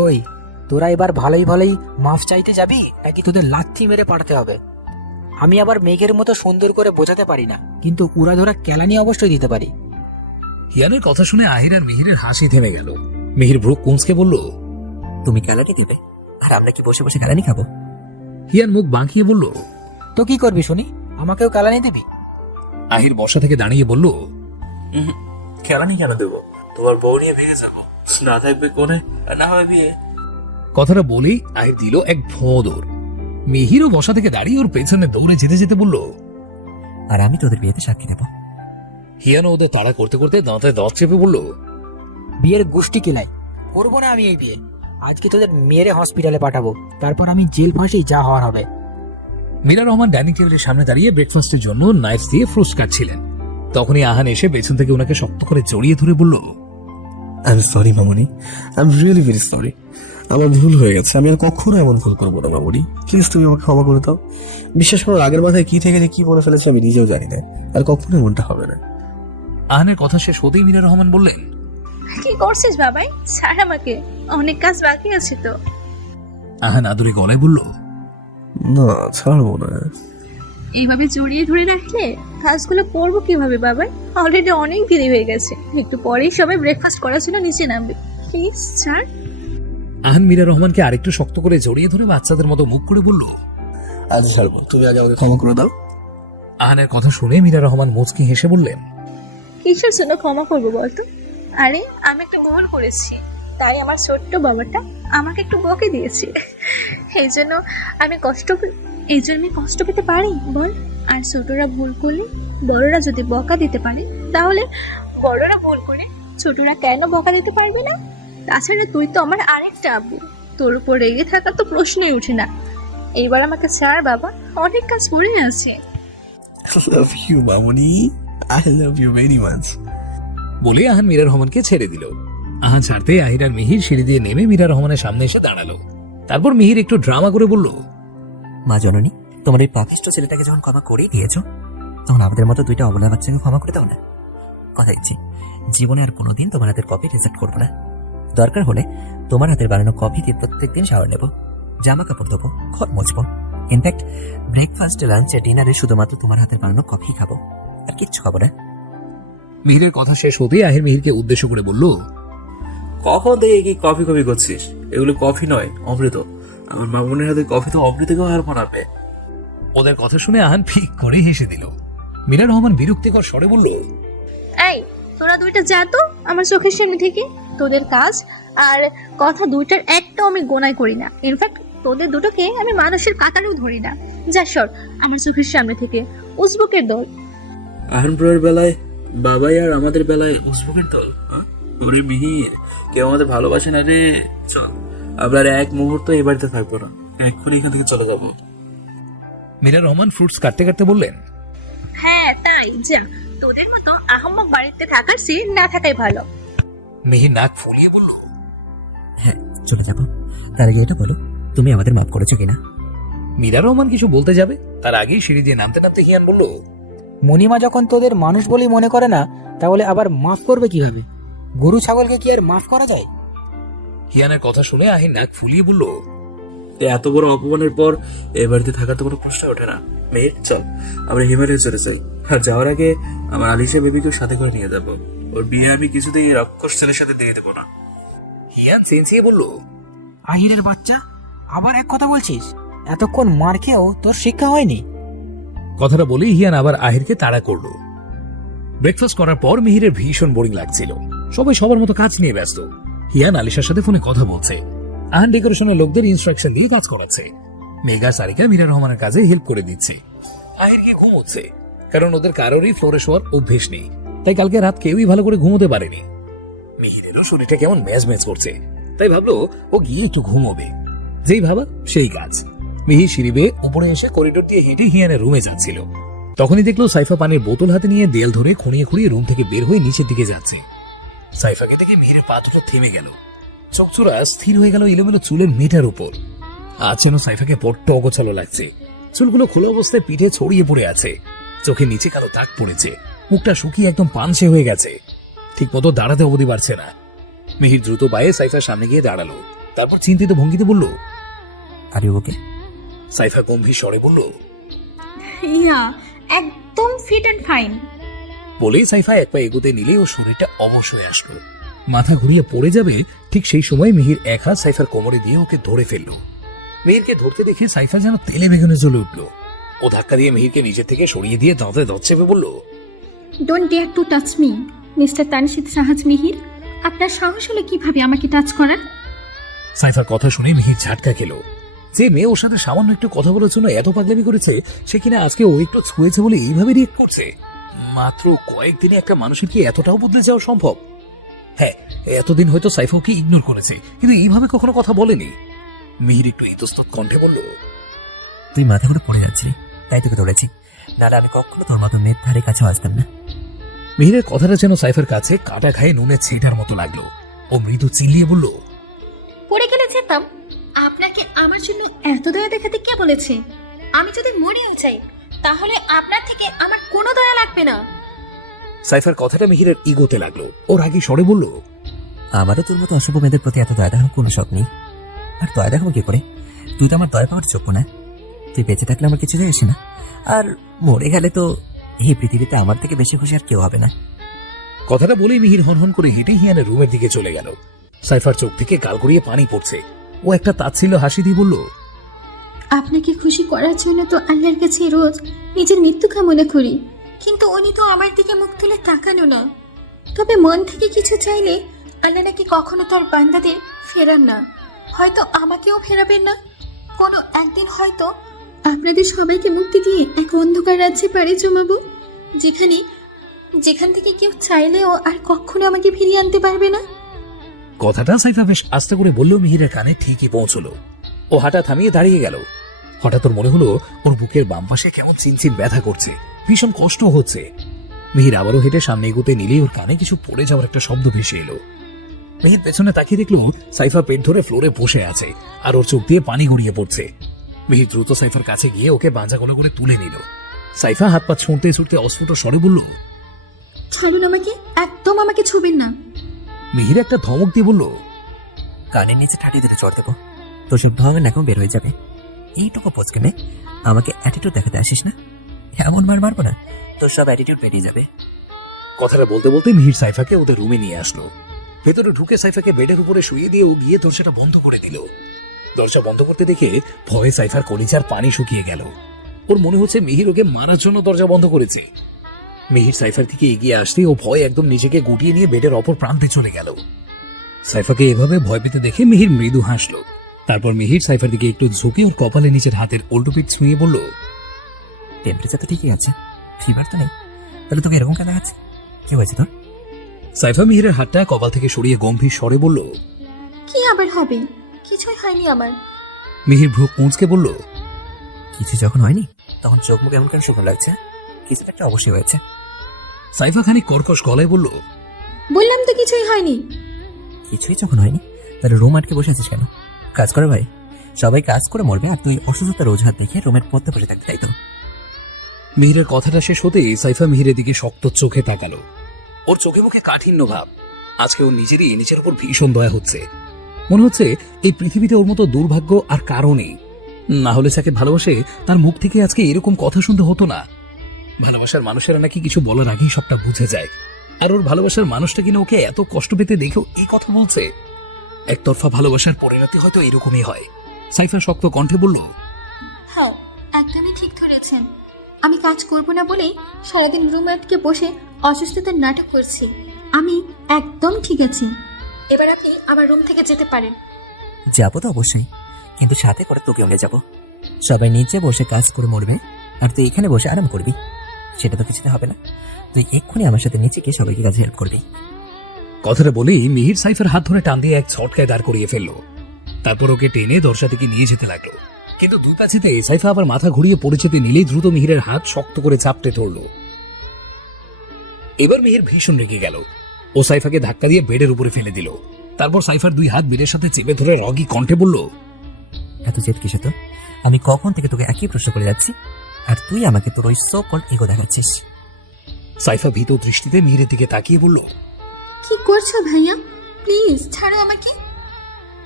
কই তোরা এবার ভালোই ভালোই মাফ চাইতে যাবি নাকি তোদের লাথি মেরে পাঠাতে হবে? আমি আবার মেঘের মতো সুন্দর করে বোঝাতে পারি না, কিন্তু উড়া ধরা কেলানি অবশ্যই দিতে পারি। হিয়ানের কথা শুনে আহির আর মিহিরের হাসি থেমে গেল। মিহির ভ্রু কুঁচকে বলল, তুমি কেলানি দেবে আর আমরা কি বসে বসে কেলানি খাবো? হিয়ান মুখ বাঁকিয়ে বলল, তো কি করবি শুনি, আমাকেও কেলানি দিবি? আহির বসা থেকে দাঁড়িয়ে বলল, কেলানি কেন দেবো? তোমার বউ নিয়ে ভেঙে যাবো, না থাকবে কোনে আর না হবে বিয়ে। কথাটা বলেই আহির দিল এক ভোঁদর। মিহিরও বসা থেকে দাঁড়িয়ে ওর পেছনে দৌড়ে যেতে যেতে বলল, আর আমি তোদের বিয়েতে সাক্ষী দেবো। হিয়ানো ওদের তাড়া করতে করতে দাঁতে দাঁত চেপে বলল, বিয়ের গোষ্ঠী কিলাই করবো না আমি এই বিয়ে। আজকে তোদের মেরে হসপিটালে পাঠাবো, তারপর আমি জেল ফাঁসি যা হওয়ার হবে। মীরা রহমান ডাইনিং টেবিলের সামনে দাঁড়িয়ে ব্রেকফাস্টের জন্য নাইফ দিয়ে ফ্রুটস কাটছিলেন। তখনই আহান এসে পেছন থেকে ওনাকে শক্ত করে জড়িয়ে ধরে বলল, I am sorry Mamoni, I am really very sorry. আমার ভুল হয়ে গেছে, আমি আর কখনো এমন ভুল করবো না মামনি। প্লিজ তুমি আমাকে ক্ষমা করে দাও। বিশ্বাস করো, আগের মাথায় কি থেকে যে কি বলে ফেলেছে আমি নিজেও জানি না, আর কখনো এমনটা হবে না। আহানের কথা শেষ হতেই মীরা রহমান বললেন, কি করছিস বাবাই? ছাড় আমাকে, অনেক কাজ বাকি আছে তো। আহান আদুরে গলায় বলল, না ছাড়বো না। এইভাবে জড়িয়ে ধরে রাখলে কাজগুলো করবো কিভাবে বাবাই? অলরেডি অনেক দেরি হয়ে গেছে, একটু পরেই সবাই ব্রেকফাস্ট করার জন্য নিচে নামবে। প্লিজ ছাড়। আহান মীরা রহমানকে আরেকটু শক্ত করে জড়িয়ে ধরে বাচ্চাদের মতো মুখ করে বলল, আজ ছাড়বো, তুমি আগে আমাকে ক্ষমা করে দাও। আহানের কথা শুনে মীরা রহমান মুচকি হেসে বললেন, কিসের জন্য ক্ষমা করবো বলতো? আরে আমি একটা ভুল করেছি, তাই আমার ছোট্ট বাবাটা আমাকে একটু বকে দিয়েছে। এই জন্য আমি কষ্ট পেতে পারি বল? আর ছোটরা ভুল করলে বড়রা যদি বকা দিতে পারে, তাহলে বড়রা ভুল করে ছোটরা কেন বকা দিতে পারবে না? তাছাড়া তুই তো আমার আরেকটা আব্বু, তোর উপর রেগে থাকার তো প্রশ্নই উঠে না। এইবার আমাকে ছাড় বাবা, অনেক কাজ পড়ে আছে। I love you Mamoni, I love you very much. বলে আহান মীরা রহমানকে ছেড়ে দিল। আহান ছাড়তে আহির আর মিহির সিঁড়ি দিয়ে নেমে মীরা রহমানের সামনে এসে দাঁড়ালো। তারপর মিহির একটু ড্রামা করে বলল, মা জননী, তোমার এই পাপিষ্ঠ ছেলেটাকে যখন ক্ষমা করেই দিয়েছ, তখন আমাদের মতো দুইটা অবলা বাচ্চাকে ক্ষমা করে দাও না। কথা দিচ্ছি, জীবনে আর কোনোদিন তোমার হাতের কফি রিজেক্ট করবো না। দরকার হলে তোমার হাতের বানানো কফি দিয়ে প্রত্যেকদিন শাওয়ার নেবো, জামা কাপড় দেবো, ঘর মুছবো। ইনফ্যাক্ট ব্রেকফাস্ট, লাঞ্চ, ডিনারে শুধুমাত্র তোমার হাতের বানানো কফি খাবো, আর কিচ্ছু খাবো না। মিহিরের কথা শেষ হতেই আহির মিহিরকে উদ্দেশ্য করে বলল, কখন থেকে কি কফি কফি করছিস? এগুলো কফি নয়, অমৃত। আমার মামুনের হাতে কফি তো অমৃতকেও হার মানাবে। ওদের কথা শুনে আহান ফিক করে হেসে দিল। মীরা রহমান বিরক্তিকর স্বরে বলল, এই তোরা দুইটা যা তো আমার চোখের সামনে থেকে। তোদের কাজ আর কথা দুইটার একটাও আমি গোনাই করি না। ইনফ্যাক্ট তোদের দুটোকে আমি মানুষের কাতারেও ধরি না। যা সর আমার চোখের সামনে থেকে, উজবুকের দল। আহান ব্রোয়ের বেলায় বাবাই আর আমাদের বেলায় উসবুকের দল। ওরে মিহির, কেউ আমাদের ভালোবাসে না রে। চল, আমরা আর এক মুহূর্ত এই বাড়িতে থাকবো না, এক্ষুনি এখান থেকে চলে যাবো। মীরা রহমান ফ্রুটস কাটতে কাটতে বললেন, হ্যাঁ তাই, যা। তোদের মতো আহম্মক বাড়িতে থাকার চেয়ে না থাকাই ভালো। মিহির নাক ফুলিয়ে বলল, হ্যাঁ চলে যাবো, তার আগে এটা বলো, তুমি আমাদের মাফ করেছো কিনা? মীরা রহমান কিছু বলতে যাবে, তার আগেই সিঁড়ি দিয়ে নামতে নামতে হিয়ান বলল, মণিমা যখন তোদের মানুষ বলেই মনে করে না, তাহলে আবার মাফ করবে কিভাবে? গরু ছাগলকে কি আর মাফ করা যায়? হিয়ানের কথা শুনে আহির নাক ফুলিয়ে বলল, এত বড় অপমানের পর এ বাড়িতে থাকার তো কোনো প্রশ্ন ওঠে না। মেয়ের চল, আমরা হিমালয়ে চলে যাই। আর যাওয়ার আগে আমার আলিশা বেবিকেও সাথে করে নিয়ে যাবো। ওর বিয়ে আমি কিছুতেই রাক্ষস ছেলের সাথে দিয়ে দেবো না। হিয়ান চেঁচিয়ে বলল, আহিরের বাচ্চা, আবার এক কথা বলছিস? এতক্ষণ মার খেয়েও তোর শিক্ষা হয়নি? কথাটা বলেই হিয়ান আবার আহিরকে তাড়া করল। ব্রেকফাস্ট করার পর মিহিরের ভীষণ বোরিং লাগছিল। সবাই সবার মতো কাজ নিয়ে ব্যস্ত। হিয়ান আলিশার সাথে ফোনে কথা বলছে। আহান ডেকোরেশনের লোকদের ইনস্ট্রাকশন দিয়ে কাজ করাচ্ছে। মেঘা সারিকা মীরা রহমানের কাজে হেল্প করে দিচ্ছে। আহির কি ঘুমোচ্ছে, কারণ ওদের কারোরই ফ্লোরে শোয়ার অভ্যেস নেই, তাই কালকে রাত কেউই ভালো করে ঘুমোতে পারেনি। মিহিরেরও শরীরটা কেমন ম্যাজ ম্যাজ করছে, তাই ভাবলো ও গিয়ে একটু ঘুমোবে। যেই ভাবা সেই কাজ। মিহির সিঁড়ি বেয়ে উপরে এসে করিডোর দিয়ে হেঁটে হিয়ানের রুমে যাচ্ছিল। তখনই দেখলো সাইফা পানির বোতল হাতে নিয়ে দেয়াল ধরে খুঁড়িয়ে খুঁড়িয়ে রুম থেকে বের হয়ে নিচের দিকে যাচ্ছে। সাইফাকে দেখে মিহিরের পা দুটো থেমে গেল। চোখচূড়া স্থির হয়ে গেল এলোমেলো চুলের মেটার উপর। আজ যেন সাইফাকে বড্ড অগোছালো লাগছে। চুলগুলো খোলা অবস্থায় পিঠে ছড়িয়ে পড়ে আছে, চোখের নিচে কালো দাগ পড়েছে, মুখটা শুকিয়ে একদম পানসে হয়ে গেছে, ঠিক মতো দাঁড়াতে অবধি পারছে না। মিহির দ্রুত পায়ে সাইফার সামনে গিয়ে দাঁড়ালো। তারপর চিন্তিত ভঙ্গিতে বলল, আর ইউ ওকে? সাইফা গম্ভীর স্বরে বলল। ইয়া, একদম ফিট অ্যান্ড ফাইন। বলেই সাইফা এক পা এগোতে নিলে ও শরীরটা অবশ হয়ে আসলো। মাথা ঘুরিয়ে পড়ে যাবে ঠিক সেই সময় মিহির এক হাত সাইফার কোমরে দিয়ে ওকে ধরে ফেললো। মিহিরকে ধরতে দেখে সাইফা যেন তেলে বেগুনে জ্বলে উঠলো। ও ধাক্কা দিয়ে মিহিরকে নিজে থেকে সরিয়ে দিয়ে দাঁতে দাঁত চেপে বলল, don't dare to touch me mister তানশিদ Shahaj Mihir. আপনার সাহস হলো কিভাবে আমাকে টাচ করার? সাইফার কথা শুনে মিহির ঝাটকা খেলো। যে মেয়ে ওর সাথে সামান্য একটু কথা বলার জন্য এত পাগলামি করেছে, সে কিনা আজকে ও একটু ছুঁয়েছে বলে এইভাবে রিয়েক্ট করছে। মাত্র কয়েকদিনে একটা মানুষের কি এতটাও বদলে যাওয়া সম্ভব? হ্যাঁ, এতদিন হয়তো সাইফা ওকে ইগনোর করেছে, কিন্তু এইভাবে কখনো কথা বলেনি। মিহির একটু ইতস্তত কণ্ঠে বলল, তুই মাথা করে পড়ে যাচ্ছিলি, তাই তোকে ধরেছি, নাহলে আমি কখনো তোর মতো মেয়ের ধারে কাছেও আসতাম না। মিহিরের কথাটা যেন সাইফার কাছে কাটা খায়ে নুনে ছেটার মতো লাগলো। ও মৃদু চিল্লিয়ে বলল, পড়ে গেলে যেতাম। আপনাকে আমার জন্য এত দয়া দেখাতে কে বলেছে? আমি যদি মরেও যাই তাহলে আপনার থেকে আমার কোনো দয়া লাগবে না। সাইফার কথাটা মিহিরের ইগোতে লাগলো। ওর আগে স্বরে বলল, আমারও তোর মতো অশুভ মেয়েদের প্রতি এত দয়া দেখানোর কোনো শখ নেই। আর দয়া দেখাবো কি করে? তুই তো আমার দয়া পাওয়ার যোগ্য না। তুই বেঁচে থাকলে আমার কিছু যায় আসে না, আর মরে গেলে তো এই পৃথিবীতে আমার থেকে বেশি খুশি আর কেউ হবে না। কথাটা বলেই মিহির হনহন করে হেঁটে হিয়ানের রুমের দিকে চলে গেল। সাইফার চোখ থেকে গাল গড়িয়ে পানি পড়ছে। ও একটা তাচ্ছিল্য হাসি দিয়ে বলল, আপনাকে খুশি করার জন্য তো আল্লাহর কাছে রোজ নিজের মৃত্যু কামনা করি, কিন্তু উনি তো আমার দিকে মুখ তুলে তাকানো না। তবে মন থেকে কিছু চাইলে আল্লাহ নাকি কখনো তার বান্দাদের ফেরান না। হয়তো আমাকেও ফেরাবেন না। কোনো একদিন হয়তো আপনাদের সবাইকে মুক্তি দিয়ে এক অন্ধকার রাজ্যে পাড়ি জমাবো, যেখান থেকে কেউ চাইলেও আর কখনো আমাকে ফিরিয়ে আনতে পারবে না। কথাটা সাইফা বেশ আস্তে করে বললেও মিহিরের কানে ঠিকই পৌঁছলো। ও হাঁটা থামিয়ে দাঁড়িয়ে গেল। হঠাৎ ওর মনে হলো ওর বুকের বাম পাশে কেমন চিনচিন ব্যথা করছে, ভীষণ কষ্ট হচ্ছে। মিহির আবারও হেঁটে সামনে এগোতে নিলে ওর কানে কিছু পড়ে যাওয়ার একটা শব্দ ভেসে এলো। মিহির পেছনে তাকিয়ে দেখলো সাইফা পেট ধরে ফ্লোরে বসে আছে, আর ওর চোখ দিয়ে পানি গড়িয়ে পড়ছে। মিহির দ্রুত সাইফার কাছে গিয়ে ওকে বাঁজা গলা করে তুলে নিল। সাইফা হাত পা ছুঁড়তে ছুঁড়তে অস্ফুট স্বরে বলল, ছাড়ুন আমাকে, একদম আমাকে ছুবেন না। মিহির একটা ধমক দিয়ে বলল, কানের নিচে ঠাটিয়ে দিতে চড় দেবো, তোর সব ঢঙের নাকও বের হয়ে যাবে। এইটুকু পচকে মেয়ে আমাকে অ্যাটিটিউড দেখাতে আসিস না। এমন মার মারবো না, তোর সব অ্যাটিটিউড বেরিয়ে যাবে। কথাটা বলতে বলতে মিহির সাইফাকে ওদের রুমে নিয়ে আসলো। ভেতরে ঢুকে সাইফাকে বেডের উপরে শুয়ে দিয়ে ও গিয়ে দরজাটা বন্ধ করে দিল। দরজা বন্ধ করতে দেখে ভয়ে সাইফার কলিজার পানি শুকিয়ে গেল। ওর মনে হচ্ছে মিহির ওকে মারার জন্য দরজা বন্ধ করেছে। মিহির সাইফার দিকে এগিয়ে আসতে ও ভয় একদম নিজেকে গুটিয়ে নিয়ে বেডের অপর প্রান্তে চলে গেল। সাইফাকে এভাবে ভয় পেতে দেখে মিহির মৃদু হাসলো। তারপর মিহির সাইফার দিকে একটু ঝুঁকে ওর কপালে নিজের হাতের উল্টোপিঠ ছুঁয়ে বলল, টেম্পারেচার তো ঠিকই আছে, ফিভার তো নেই, তাহলে তোকে এরকম কেন দেখাচ্ছে? কি হয়েছে তোর? সাইফা মিহিরের হাতটা কপাল থেকে সরিয়ে গম্ভীর স্বরে বলল, কি আবার হবে? কিছুই হয়নি আমার। মিহির ভ্রু কুঁচকে বলল, কিছু যখন হয়নি তখন চোখ মুখ এমন কেন শুকনো লাগছে? কিছু একটা অবশ্যই হয়েছে। সাইফা খানিক কর্কশ গলায় বলল, বললাম তো কিছুই হয়নি। কিছুই যখন হয়নি তাহলে রুম আটকে বসে আছিস কেন? কাজ করে ভাই, সবাই কাজ করে মরবে আর তুই অসুস্থতার অজুহাত দেখে রুমের পথে বসে থাকতে, তাই তো? মিহিরের কথাটা শেষ হতেই সাইফা মিহিরের দিকে শক্ত চোখে তাকালো। ওর চোখে মুখে কাঠিন্য ভাব। আজকে ওর নিজের উপর ভীষণ দয়া হচ্ছে। মনে হচ্ছে এই পৃথিবীতে ওর মতো দুর্ভাগ্য আর কারো নেই। না হলে যাকে ভালোবাসে তার মুখ থেকে আজকে এরকম কথা শুনতে হতো না। ভালোবাসার মানুষেরা নাকি কিছু বলার আগেই সবটা বুঝে যায়, আর ওর ভালোবাসার মানুষটা কিনা ওকে এত কষ্ট পেতে দেখেও এই কথা বলছে। একতরফা ভালোবাসার পরিণতি হয়তো এরকমই হয়। সাইফা শক্ত কণ্ঠে বলল, হ্যাঁ, একদমই ঠিক ধরেছেন। আমি কাজ করব না বলেই সারাদিন রুম আটকে বসে অসুস্থতার নাটক করছি। আমি একদম ঠিক আছি। এবার আপনি আমার রুম থেকে যেতে পারেন। যাবো তো অবশ্যই, কিন্তু সাথে করে তোকেও নিয়ে যাবো। সবাই নিচে বসে কাজ করে মরবে আর তুই এখানে বসে আরাম করবি, সেটা তো কিছুতে হবে না। তুই এক্ষুনি আমার সাথে নিচে গিয়ে সবাইকে কাজে হেল্প করবি। কথাটা বলেই মিহির সাইফের হাত ধরে টান দিয়ে এক ছটকায় দাঁড় করিয়ে ফেললো। তারপর ওকে টেনে দরজা থেকে নিয়ে যেতে লাগলো। কিন্তু দুই পা যেতে সাইফা আবার মাথা ঘুরিয়ে পড়ে যেতে নিলেই দ্রুত মিহিরের হাত শক্ত করে চাপটে ধরল। এবার মিহির ভীষণ রেগে গেল। ও সাইফাকে ধাক্কা দিয়ে বেডের উপরে ফেলে দিল। তারপর সাইফার দুই হাত বেডের সাথে চেপে ধরে রগি কণ্ঠে বলল, এত জেদ কিসে তো? আমি কখন থেকে তোকে একই প্রশ্ন করে যাচ্ছি, আর তুই আমাকে তোর ওই সো কল ইগো দেখাচ্ছিস। সাইফা ভীত দৃষ্টিতে মিহিরের দিকে তাকিয়ে বলল, কি করছো ভাইয়া? প্লিজ ছাড়ো আমাকে।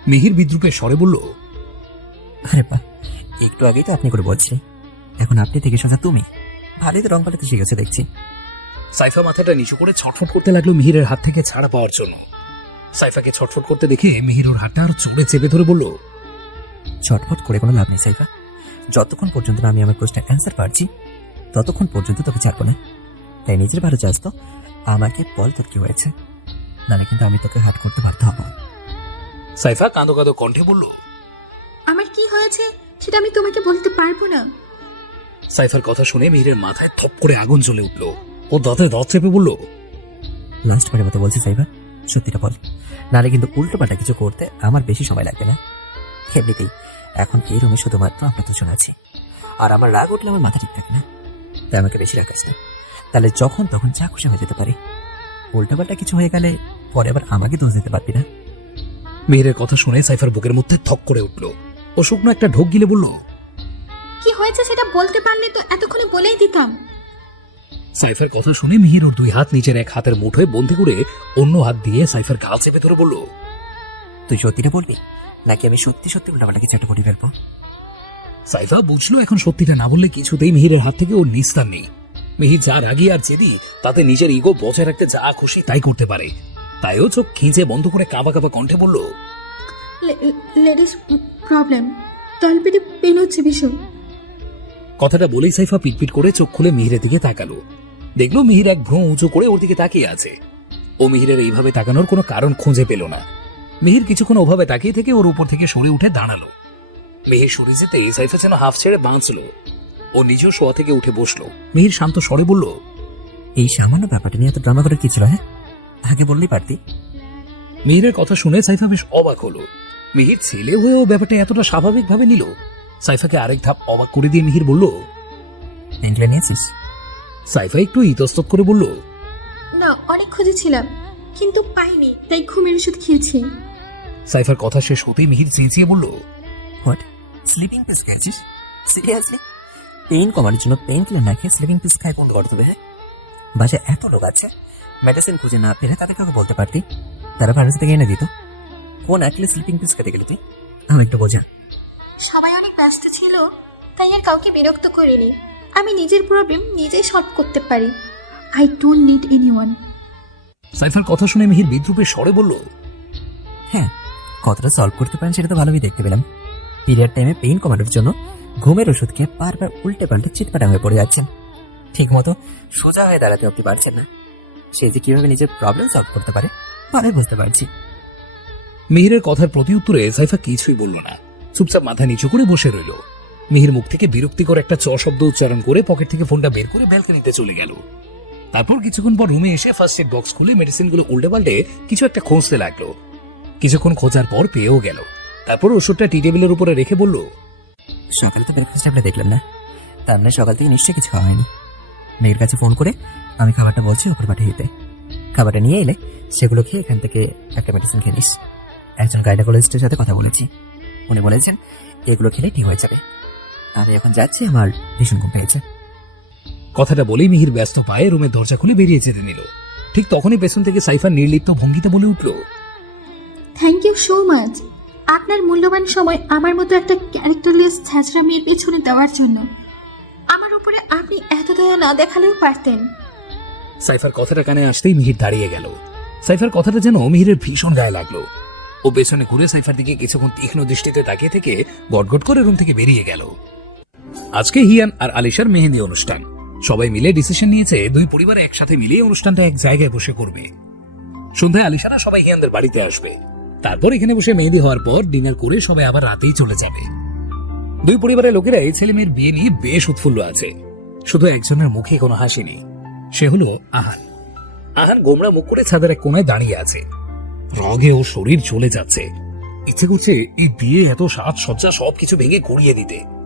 মিহির বিদ্রুপের স্বরে বলল, আরে বা, একটু আগেই তো আপনি করে বলছিলেন, এখন আপনি থেকে সোজা তুমি। ভালোই তো রং পাল্টাতে শিখেছে দেখছি। সাইফা মাথাটা নিচু করে ছটফট করতে লাগলো মিহিরের হাত থেকে ছাড়া পাওয়ার জন্য। সাইফাকে ছটফট করতে দেখে মিহির ওর হাতটা আরো জোরে চেপে ধরে বলল, ছটফট করে কোনো লাভ নেই সাইফা। যতক্ষণ পর্যন্ত না আমি আমার প্রশ্নের অ্যান্সার পারছি ততক্ষণ পর্যন্ত তোকে ছাড়বো না। তাই নিজের ভালো চাস তো আমাকে বল তোর কি হয়েছে, নাহলে কিন্তু আমি তোকে হাট করতে বাধ্য হবো। সাইফা কাঁদো কাঁদো কণ্ঠে বলল। আমার কি হয়েছে সেটা আমি তোমাকে বলতে পারবো না। সাইফার কথা শুনে মিহিরের মাথায় থপ করে আগুন জ্বলে উঠল। ও দাঁতে দাঁত চেপে বলল, লাস্ট বারের মতো বলছি সাইফা, সত্যিটা বল, নাহলে কিন্তু উল্টো পাল্টা কিছু করতে আমার বেশি সময় লাগবে না। এমনিতেই এখন এই রুমে শুধুমাত্র আমরা দুজন আছি, আর আমার রাগ উঠলে আমার মাথা ঠিক থাকে না, তাই আমাকে বেশি রাখাস না, তাহলে যখন তখন যা খুশি হয়ে যেতে পারি। উল্টো পাল্টা কিছু হয়ে গেলে পরে আবার আমাকে দোষ দিতে পারবি না। মিহিরের কথা শুনে সাইফার বুকের মধ্যে থক করে উঠল। ও শুকনো একটা ঢোক গিলে বলল, কি হয়েছে সেটা বলতে পারলে তো এতক্ষণে বলেই দিতাম। সাইফার কথা শুনে মিহির ওর দুই হাত নিচের এক হাতের মুঠোয় বন্দি করে অন্য হাত দিয়ে সাইফার গাল চেপে ধরে বলল, তুই সত্যিটা বলবি নাকি আমি সত্যি সত্যি উল্টাপাল্টা কিছু একটা করে ফেলবো? সাইফা বুঝলো এখন সত্যিটা না বললে কিছুতেই মিহিরের হাত থেকে ওর নিস্তার নেই। মিহির যা রাগী আর জেদি, তাতে নিজের ইগো বজায় রাখতে যা খুশি তাই করতে পারে। তাইও চোখ খিঁচে বন্ধ করে কাঁপা কাঁপা কণ্ঠে বলল, লেডিস প্রবলেম, তলপেটে পেন হচ্ছে ভীষণ। কথাটা বলেই সাইফা পিটপিট করে চোখ খুলে মিহিরের দিকে তাকালো। দেখলো মিহির এক ভ্রু উঁচু করে ওর দিকে তাকিয়ে আছে। ও মিহিরের এইভাবে তাকানোর কোনো কারণ খুঁজে পেল না। মিহির কিছুক্ষণ ওভাবে তাকিয়ে থেকে ওর উপর থেকে সরে উঠে দাঁড়ালো। মিহির সরে যেতে সাইফা যেন হাফ ছেড়ে বাঁচলো। ও নিজেও শোয়া থেকে উঠে বসলো। মিহির শান্ত স্বরে বলল, এই সামান্য ব্যাপারটা নিয়ে এত ড্রামা করে কি ছিল? হ্যাঁ, আগে বললেই পারতি। মিহিরের কথা শুনে সাইফা বেশ অবাক হলো। মিহির ছেলে হয়েও ব্যাপারটা এতটা স্বাভাবিকভাবে নিল। সাইফাকে আরেক ধাপ অবাক করে দিয়ে মিহির বলল, পেনগুলো নিয়েছিস? সাইফা একটু ইতস্তত করে বলল, না, অনেক খুঁজেছিলাম কিন্তু পাইনি, তাই ঘুমের ওষুধ খেয়েছি। সাইফার কথা শেষ হতেই মিহির চেঁচিয়ে বলল, হোয়াট, স্লিপিং পিস খেয়েছিস? সিরিয়াসলি? পেইন কমানোর জন্য পেইন কিলার না খেয়ে স্লিপিং পিস খায় কোন করতে হবে? বাসে এত লোক আছে, মেডিসিন খুঁজে না পেলে তাদের কাউকে বলতে পারতি, তারা ফার্মেসি থেকে এনে দিত। কোন অ্যাটলিস্ট স্লিপিং পিস খেতে গেলি তুই? আমি একটু বোঝা। সবাই অনেক ব্যস্ত ছিল, তাই আর কাউকে বিরক্ত করিনি। আমি নিজের প্রবলেম নিজেই সলভ করতে পারি। I don't need anyone. Cipher কথা শুনে মিহির বিদ্রুপের স্বরে বলল, হ্যাঁ, কতটা সলভ করতে পারেন সেটা তো ভালোই দেখতে পেলাম। পিরিয়ড টাইমে পেইন কমানোর জন্য ঘুমের ওষুধ খেয়ে বারবার উল্টে পাল্টে চিৎপাটা হয়ে পড়ে যাচ্ছেন, ঠিক মতো সোজা হয়ে দাঁড়াতে অব্দি পারছেন না। সে যে কিভাবে নিজের প্রবলেম সলভ করতে পারে ভালোই বুঝতে পারছি। মিহিরের কথার প্রতি উত্তরে সাইফা কিছুই বলল না, চুপচাপ মাথা নিচু করে বসে রইল। মিহির মুখ থেকে বিরক্তিকর একটা চ শব্দ উচ্চারণ করে পকেট থেকে ফোনটা বের করে ব্যালকনিতে চলে গেল। তারপর কিছুক্ষণ পর রুমে এসে ফার্স্ট এড বক্স খুলে মেডিসিনগুলো উল্টে পাল্টে কিছু একটা খুঁজতে লাগলো। কিছুক্ষণ খোঁজার পর পেয়েও গেল। তারপর ওষুধটা টি টেবিলের উপরে রেখে বলল, সকালে তো ব্রেকফাস্ট আমরা দেখলাম না, তার মানে সকাল থেকে নিশ্চয়ই কিছু খাওয়া হয়নি। মেয়ের কাছে ফোন করে আমি খাবারটা বলছি উপর পাঠিয়ে দিতে। খাবারটা নিয়ে এলে সেগুলো খেয়ে এখান থেকে একটা মেডিসিন খেয়ে নিস। একজন গাইনোকোলজিস্টের সাথে কথা বলেছি, উনি বলেছেন এগুলো খেলে ঠিক হয়ে যাবে। আমি এখন যাচ্ছি, আমার ভীষণ ঘুম পেয়েছে। কথাটা বলেই মিহির ব্যস্ত পায়ে রুমের দরজা খুলে বেরিয়ে যেতে নিল। ঠিক তখনই পেছন থেকে সাইফার নির্লিপ্ত ভঙ্গিতে বলে উঠল, থ্যাংক ইউ সো মাচ আপনার মূল্যবান সময় আমার মতো একটা ক্যারেক্টারলেস ছ্যাঁচড়া মেয়ের পেছনে দেওয়ার জন্য। আমার উপরে আপনি এত দয়া না দেখালেও পারতেন। সাইফার কথাটা কানে আসতেই মিহির দাঁড়িয়ে গেল। সাইফার কথাটা যেন মিহিরের ভীষণ গায়ে লাগলো। ও পেছনে ঘুরে সাইফার দিকে কিছুক্ষণ তীক্ষ্ণ দৃষ্টিতে তাকিয়ে থেকে গটগট করে রুম থেকে বেরিয়ে গেল। আজকে হিয়ান আর আলিশার মেহেন্দি অনুষ্ঠান। সবাই মিলে ডিসিশন নিয়েছে দুই পরিবার একসাথে মিলে অনুষ্ঠানটা এক জায়গায় বসে করবে। সন্ধ্যায় আলিশারা সবাই হিয়ানদের বাড়িতে আসবে। তারপর এখানে বসে মেহেন্দি হওয়ার পর ডিনার করে সবাই আবার রাতেই চলে যাবে। দুই পরিবারের লোকেরা এই ছেলে মেয়ের বিয়ে নিয়ে বেশ উৎফুল্ল আছে। শুধু একজনের মুখে কোনো হাসি নেই, সে হলো আহান। আহান গোমরা মুখ করে ছাদের এক কোনায় দাঁড়িয়ে আছে। রগে ও শরীর চলে যাচ্ছে। ইচ্ছে করছে এই বিয়ে এত সাজসজ্জা সবকিছু ভেঙে গুড়িয়ে দিতে।